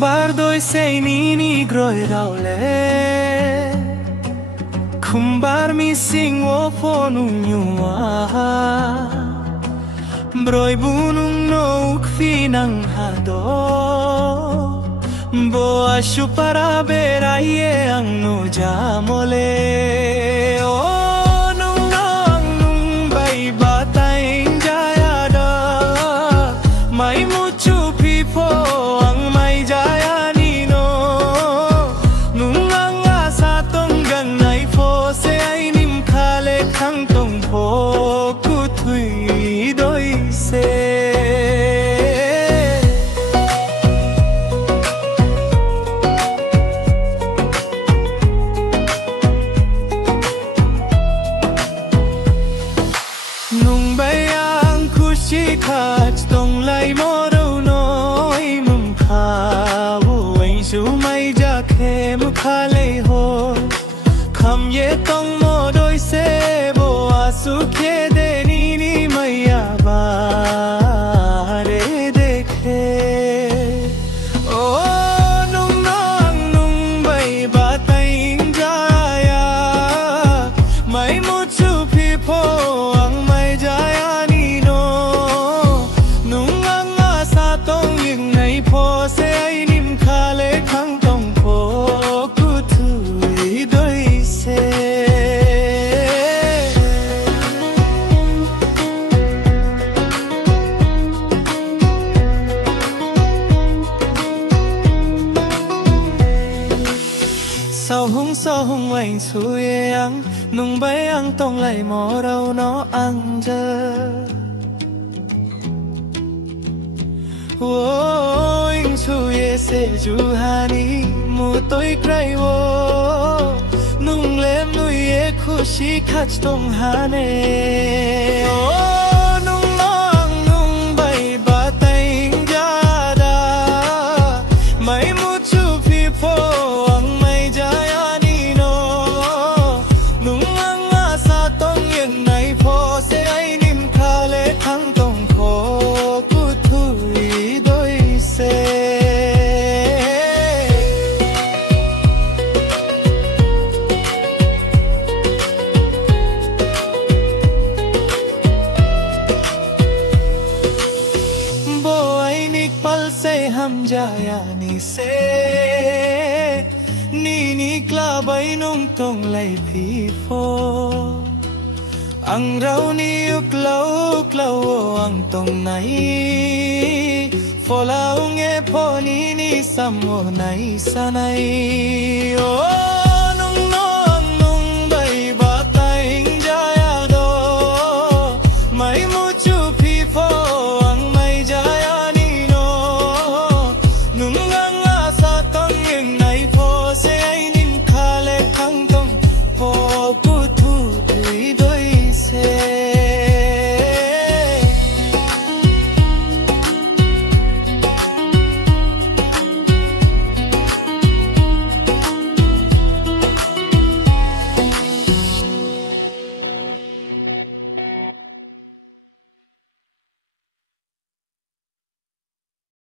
Kumbar doi sei nini groi raule Kumbar mi sing o ponung nyua Broi bunung no ukfinang hado Bo ashu para beraye ang no jamole Khát tông lại mơ đâu nói mừng phá vô anh dù mây ra khe mơ khá lây hồn khăm ye tông mơ đôi xe bộ à su khe đê ni ni mây à bà đê đê khe ô nung nong nung bay ba tay in ra ya mây mơ chu phi po ang mây ra ya ni no po se ai nim khale khang tong po ku thui doi se sao hung anh xuôi ang nung bay ang tong lại mò đâu nó ăn giờ anh xuôi se ju hani mu tôi cray wo nung lem nuôi e khushi khát tông hane nung nong nung bay ba tay ra da mai mu chu phi po ang mai ja ni no nung ang sa tông yen nai po se ai nim khale thang tông po ku thui doi se ham jaya ni se ni kla bai nung tong lai phi fo ang rau ni uklau ang tong nai fo la ung e pho ni sam mo nai sanai